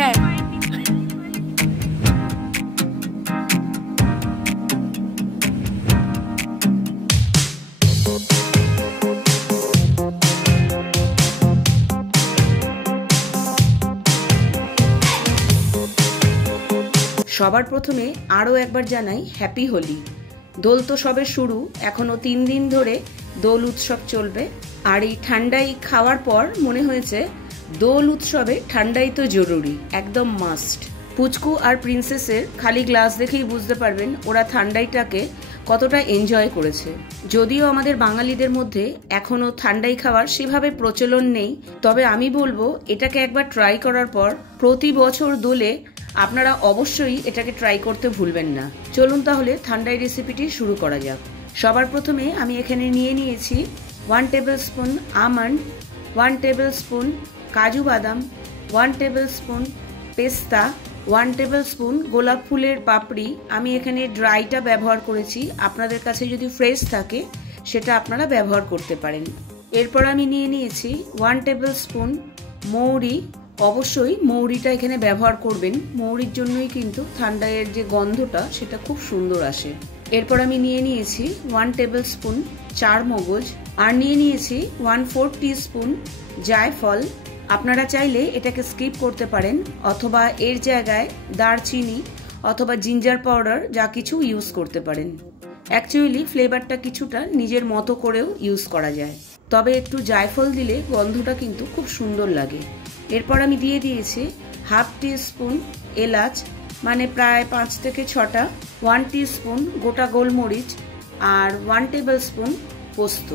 হ্যাঁ সবার প্রথমে আরও একবার জানাই হ্যাপি হোলি। দোল তো সবে শুরু, এখনো 3 দিন ধরে দোল উৎসব চলবে। আর এই ঠান্ডাই খাওয়ার পর মনে হয়েছে দোল উৎসবে ঠান্ডাই তো জরুরি, একদম মাস্ট। পুচকু আর প্রিন্সেসের খালি গ্লাস দেখেই বুঝতে পারবেন ওরা ঠান্ডাইটাকে কতটা এনজয় করেছে। যদিও আমাদের বাঙালিদের মধ্যে এখনো ঠান্ডাই খাওয়ার সেভাবে প্রচলন নেই, তবে আমি বলবো এটাকে একবার ট্রাই করার পর প্রতি বছর দোলে আপনারা অবশ্যই এটাকে ট্রাই করতে ভুলবেন না। চলুন তাহলে ঠান্ডাই রেসিপিটি শুরু করা যাক। সবার প্রথমে আমি এখানে নিয়ে নিয়েছি 1 table spoon almond, 1 table spoon কাজু বাদাম, 1 টেবিল স্পুন পেস্তা, 1 টেবিল স্পুন গোলাপ ফুলের পাপড়ি। আমি এখানে ড্রাইটা ব্যবহার করেছি, আপনাদের কাছে যদি ফ্রেশ থাকে সেটা আপনারা ব্যবহার করতে পারেন। এরপর আমি নিয়ে নিয়েছি 1 টেবিল স্পুন মৌরি। অবশ্যই মৌরিটা এখানে ব্যবহার করবেন, মৌরির জন্যই কিন্তু ঠান্ডায়ের যে গন্ধটা সেটা খুব সুন্দর আসে। এরপর আমি নিয়ে নিয়েছি 1 টেবিল স্পুন চার মগজ, আর নিয়ে নিয়েছি 1/4 টিস্পুন জায়ফল। আপনারা চাইলে এটাকে স্কিপ করতে পারেন, অথবা এর জায়গায় দারচিনি অথবা জিঞ্জার পাউডার যা কিছু ইউজ করতে পারেন। অ্যাকচুয়ালি ফ্লেভারটা কিছুটা নিজের মতো করেও ইউজ করা যায়, তবে একটু জায়ফল দিলে গন্ধটা কিন্তু খুব সুন্দর লাগে। এরপর আমি দিয়ে দিয়েছি 1/2 টিস্পুন এলাচ, মানে প্রায় 5 থেকে 6টা, 1 টিস্পুন গোটা গোলমরিচ, আর 1 টেবিল স্পুন পোস্ত।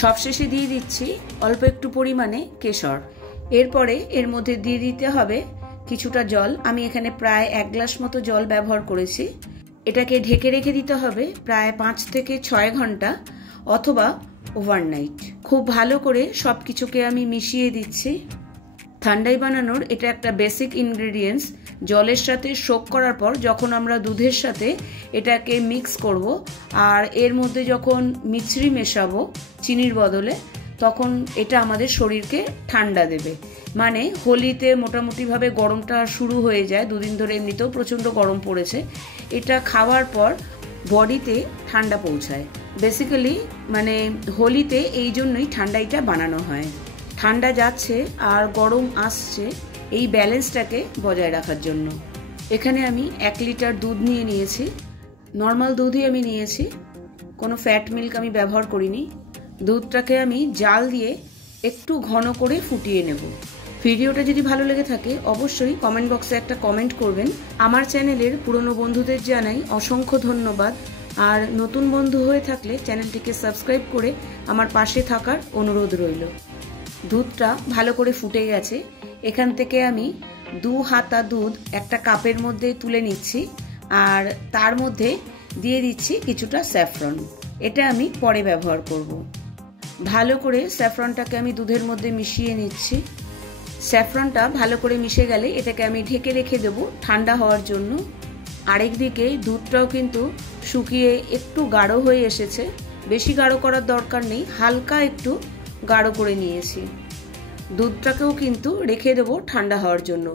সবশেষে দিয়ে দিচ্ছি অল্প একটু পরিমাণে কেশর। এরপরে এর মধ্যে দিয়ে দিতে হবে কিছুটা জল। আমি এখানে প্রায় 1 গ্লাস মতো জল ব্যবহার করেছি। এটাকে ঢেকে রেখে দিতে হবে প্রায় 5 থেকে 6 ঘন্টা অথবা ওভারনাইট। খুব ভালো করে সব কিছুকে আমি মিশিয়ে দিচ্ছি। ঠান্ডাই বানানোর এটা একটা বেসিক ইনগ্রেডিয়েন্টস। জলের সাথে সোক করার পর যখন আমরা দুধের সাথে এটাকে মিক্স করব আর এর মধ্যে যখন মিছরি মেশাবো চিনির বদলে, তখন এটা আমাদের শরীরকে ঠান্ডা দেবে। মানে হোলিতে মোটামুটিভাবে গরমটা শুরু হয়ে যায়, 2 দিন ধরে এমনিতেও প্রচণ্ড গরম পড়েছে। এটা খাওয়ার পর বডিতে ঠান্ডা পৌঁছায়। বেসিক্যালি মানে হোলিতে এই জন্যই ঠান্ডাইটা বানানো হয়। ঠান্ডা যাচ্ছে আর গরম আসছে, এই ব্যালেন্সটাকে বজায় রাখার জন্য। এখানে আমি 1 লিটার দুধ নিয়ে নিয়েছি, নর্মাল দুধই আমি নিয়েছি, কোনো ফ্যাট মিল্ক আমি ব্যবহার করিনি। দুধটাকে আমি জাল দিয়ে একটু ঘন করে ফুটিয়ে নেব। ভিডিওটা যদি ভালো লেগে থাকে অবশ্যই কমেন্ট বক্সে একটা কমেন্ট করবেন। আমার চ্যানেলের পুরনো বন্ধুদের জানাই অসংখ্য ধন্যবাদ, আর নতুন বন্ধু হয়ে থাকলে চ্যানেলটিকে সাবস্ক্রাইব করে আমার পাশে থাকার অনুরোধ রইল। দুধটা ভালো করে ফুটে গেছে, এখান থেকে আমি 2 হাতা দুধ একটা কাপের মধ্যে তুলে নিচ্ছি, আর তার মধ্যে দিয়ে দিচ্ছি কিছুটা স্যাফরন। এটা আমি পরে ব্যবহার করব। ভালো করে স্যাফরনটাকে আমি দুধের মধ্যে মিশিয়ে নিচ্ছি। স্যাফরনটা ভালো করে মিশে গেলে এটাকে আমি ঢেকে রেখে দেব ঠান্ডা হওয়ার জন্য। আরেকদিকে দুধটাও কিন্তু শুকিয়ে একটু গাঢ় হয়ে এসেছে, বেশি গাঢ় করার দরকার নেই, হালকা একটু গাঢ় করে নিয়েছি। দুধটাকেও কিন্তু রেখে দেবো ঠান্ডা হওয়ার জন্য।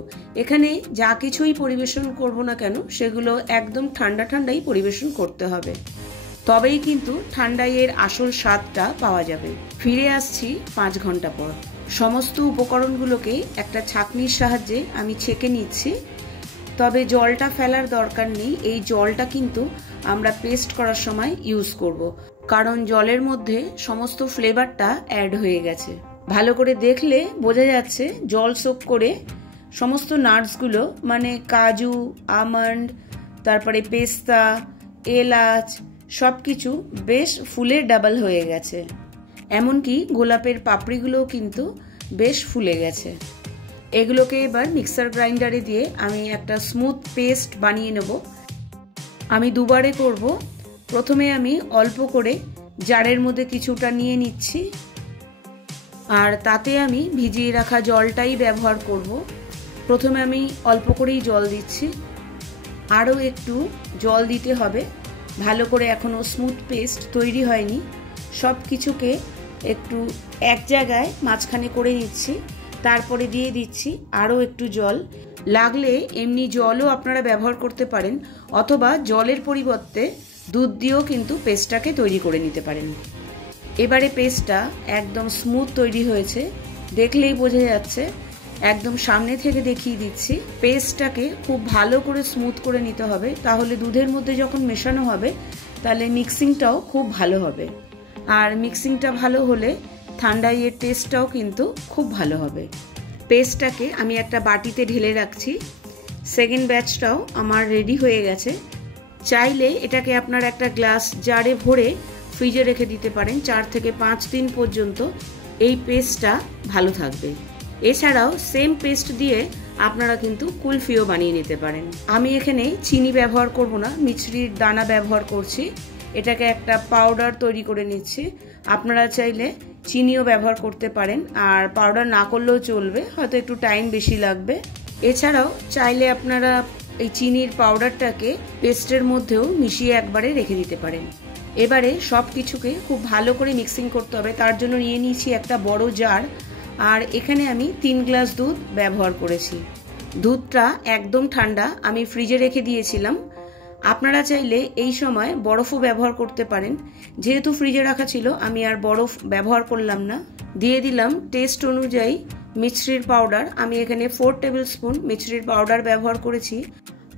এখানে যা কিছুই পরিবেশন করব না কেন সেগুলো একদম ঠান্ডা ঠান্ডাই পরিবেশন করতে হবে, তবেই কিন্তু ঠান্ডাইয়ের আসল স্বাদটা পাওয়া যাবে। ফিরে আসছি 5 ঘন্টা পর। সমস্ত উপকরণগুলোকে একটা ছাঁকনির সাহায্যে আমি ছেঁকে নিচ্ছি, তবে জলটা ফেলার দরকার নেই। এই জলটা কিন্তু আমরা পেস্ট করার সময় ইউজ করব, কারণ জলের মধ্যে সমস্ত ফ্লেভারটা অ্যাড হয়ে গেছে। ভালো করে দেখলে বোঝা যাচ্ছে জল সোক করে সমস্ত নাটসগুলো, মানে কাজু, আমন্ড, তারপরে পেস্তা, এলাচ সব কিছু বেশ ফুলে ডাবল হয়ে গেছে। এমনকি গোলাপের পাপড়িগুলোও কিন্তু বেশ ফুলে গেছে। এগুলোকে এবার মিক্সার গ্রাইন্ডারে দিয়ে আমি একটা স্মুথ পেস্ট বানিয়ে নেব। আমি দুবারে করব। প্রথমে আমি অল্প করে জারের মধ্যে কিছুটা নিয়ে নিচ্ছি, আর তাতে আমি ভিজিয়ে রাখা জলটাই ব্যবহার করব। প্রথমে আমি অল্প করেই জল দিচ্ছি, আরও একটু জল দিতে হবে। ভালো করে এখনও স্মুথ পেস্ট তৈরি হয়নি, সব কিছুকে একটু এক জায়গায় মাঝখানে করে নিচ্ছি, তারপরে দিয়ে দিচ্ছি আরও একটু জল। লাগলে এমনি জলও আপনারা ব্যবহার করতে পারেন, অথবা জলের পরিবর্তে দুধ দিয়েও কিন্তু পেস্টটাকে তৈরি করে নিতে পারেন। এবারে পেস্টটা একদম স্মুথ তৈরি হয়েছে, দেখলেই বোঝা যাচ্ছে। একদম সামনে থেকে দেখিয়ে দিচ্ছি। পেস্টটাকে খুব ভালো করে স্মুথ করে নিতে হবে, তাহলে দুধের মধ্যে যখন মেশানো হবে তাহলে মিক্সিংটাও খুব ভালো হবে। আর মিক্সিংটা ভালো হলে ঠান্ডাইয়ের টেস্টটাও কিন্তু খুব ভালো হবে। পেস্টটাকে আমি একটা বাটিতে ঢেলে রাখছি। সেকেন্ড ব্যাচটাও আমার রেডি হয়ে গেছে। চাইলে এটাকে আপনার একটা গ্লাস জারে ভরে ফ্রিজে রেখে দিতে পারেন, 4 থেকে 5 দিন পর্যন্ত এই পেস্টটা ভালো থাকবে। এছাড়াও সেম পেস্ট দিয়ে আপনারা কিন্তু কুলফিও বানিয়ে নিতে পারেন। আমি এখানে চিনি ব্যবহার করব না, মিছরির দানা ব্যবহার করছি। এটাকে একটা পাউডার তৈরি করে নিচ্ছি। আপনারা চাইলে চিনিও ব্যবহার করতে পারেন, আর পাউডার না করলেও চলবে, হয়তো একটু টাইম বেশি লাগবে। এছাড়াও চাইলে আপনারা এই চিনির পাউডারটাকে পেস্টের মধ্যেও মিশিয়ে একবারে রেখে দিতে পারেন। এবারে সব কিছুকে খুব ভালো করে মিক্সিং করতে হবে। তার জন্য নিয়ে নিয়েছি একটা বড় জার, আর এখানে আমি 3 গ্লাস দুধ ব্যবহার করেছি। দুধটা একদম ঠান্ডা, আমি ফ্রিজে রেখে দিয়েছিলাম। আপনারা চাইলে এই সময় বরফও ব্যবহার করতে পারেন। যেহেতু ফ্রিজে রাখা ছিল আমি আর বরফ ব্যবহার করলাম না। দিয়ে দিলাম টেস্ট অনুযায়ী মিছরির পাউডার। আমি এখানে 4 টেবিল স্পুন মিছরির পাউডার ব্যবহার করেছি।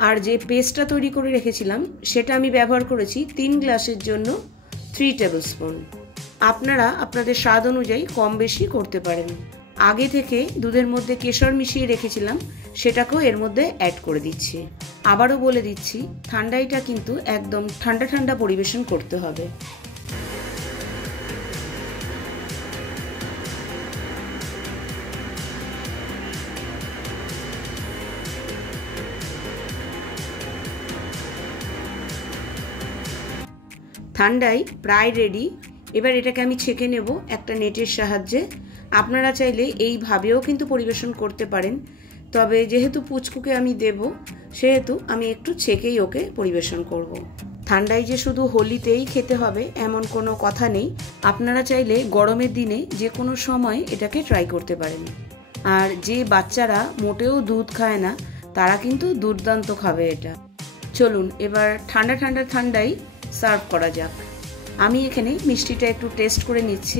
আর যে পেস্টটা তৈরি করে রেখেছিলাম সেটা আমি ব্যবহার করেছি 3 গ্লাসের জন্য 3 টেবিল স্পুন। আপনারা আপনাদের স্বাদ অনুযায়ী কম বেশি করতে পারেন। আগে থেকে দুধের মধ্যে কেশর মিশিয়ে রেখেছিলাম, সেটাকেও এর মধ্যে অ্যাড করে দিচ্ছি। আবারও বলে দিচ্ছি, ঠান্ডাইটা কিন্তু একদম ঠান্ডা ঠান্ডা পরিবেশন করতে হবে। ঠান্ডাই প্রায় রেডি। এবার এটাকে আমি ছেঁকে নেব একটা নেটের সাহায্যে। আপনারা চাইলে এইভাবেও কিন্তু পরিবেশন করতে পারেন, তবে যেহেতু পুচকুকে আমি দেব সেহেতু আমি একটু ছেঁকেই ওকে পরিবেশন করব। ঠান্ডাই যে শুধু হোলিতেই খেতে হবে এমন কোনো কথা নেই। আপনারা চাইলে গরমের দিনে যে কোনো সময় এটাকে ট্রাই করতে পারেন। আর যে বাচ্চারা মোটেও দুধ খায় না তারা কিন্তু দুর্দান্ত খাবে এটা। চলুন এবার ঠান্ডাই সার্ভ করা যাক। আমি এখানে মিষ্টিটা একটু টেস্ট করে নিচ্ছি।